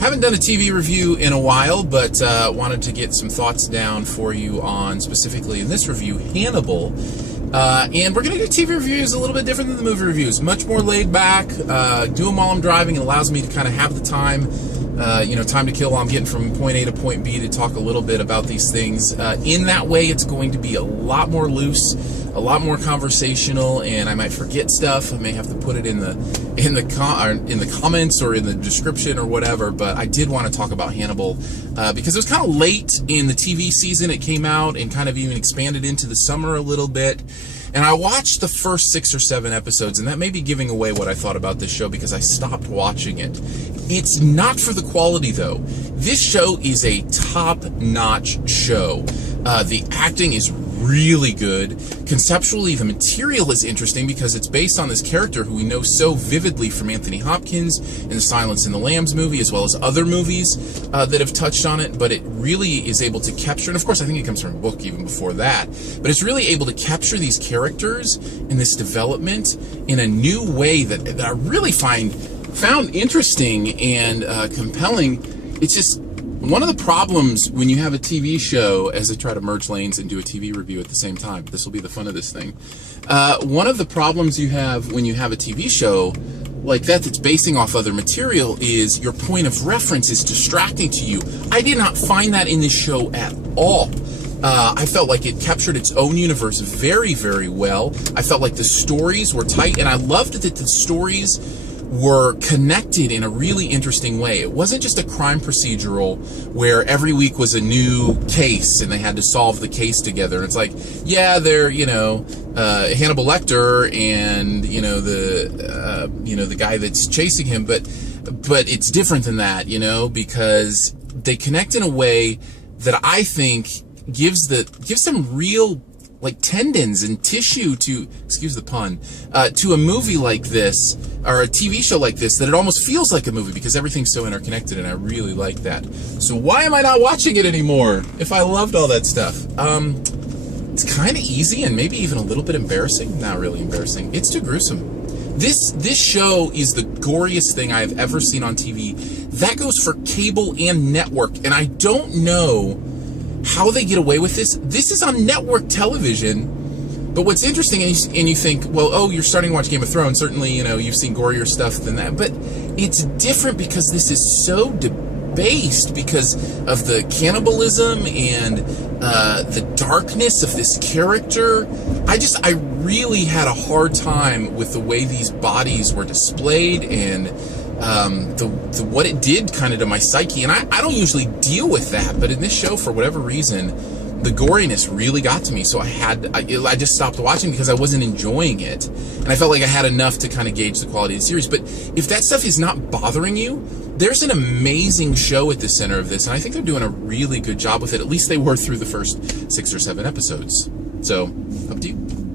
Haven't done a TV review in a while, but wanted to get some thoughts down for you on, specifically in this review, Hannibal. And we're going to do TV reviews a little bit different than the movie reviews. Much more laid back, do them while I'm driving. It allows me to kind of have the time, time to kill while I'm getting from point A to point B to talk a little bit about these things. In that way, it's going to be a lot more loose, a lot more conversational, and I might forget stuff. I may have to put it in the comments or in the description or whatever. But I did want to talk about Hannibal because it was kind of late in the TV season. It came out and kind of even expanded into the summer a little bit. And I watched the first 6 or 7 episodes, and that may be giving away what I thought about this show because I stopped watching it. It's not for the quality, though. This show is a top-notch show. The acting is really good. Conceptually, the material is interesting because it's based on this character who we know so vividly from Anthony Hopkins in the Silence and the Lambs movie, as well as other movies that have touched on it, but it really is able to capture, and of course I think it comes from a book even before that, but it's really able to capture these characters and this development in a new way that I really found interesting and compelling. It's just one of the problems when you have a TV show, as I try to merge lanes and do a TV review at the same time, this will be the fun of this thing. One of the problems you have when you have a TV show like that's basing off other material is your point of reference is distracting to you. I did not find that in this show at all. I felt like it captured its own universe very, very well. I felt like the stories were tight, and I loved that the stories were connected in a really interesting way. It wasn't just a crime procedural where every week was a new case and they had to solve the case together. It's like, yeah, they're, Hannibal Lecter and, the guy that's chasing him, but it's different than that, because they connect in a way that I think gives some real tendons and tissue to, excuse the pun, to a movie like this, or a TV show like this, that it almost feels like a movie because everything's so interconnected, and I really like that. So why am I not watching it anymore if I loved all that stuff? It's kind of easy and maybe even a little bit embarrassing. Not really embarrassing. It's too gruesome. This show is the goriest thing I've ever seen on TV. That goes for cable and network, and I don't know how they get away with this. This is on network television, but what's interesting, and you think, well, you're starting to watch Game of Thrones, certainly, you've seen gorier stuff than that, but it's different because this is so debased because of the cannibalism and the darkness of this character. I really had a hard time with the way these bodies were displayed and what it did kind of to my psyche. And I don't usually deal with that, but in this show, for whatever reason, the goriness really got to me. So I just stopped watching because I wasn't enjoying it. And I felt like I had enough to kind of gauge the quality of the series. But if that stuff is not bothering you, there's an amazing show at the center of this. And I think they're doing a really good job with it. At least they were through the first 6 or 7 episodes. So, up to you.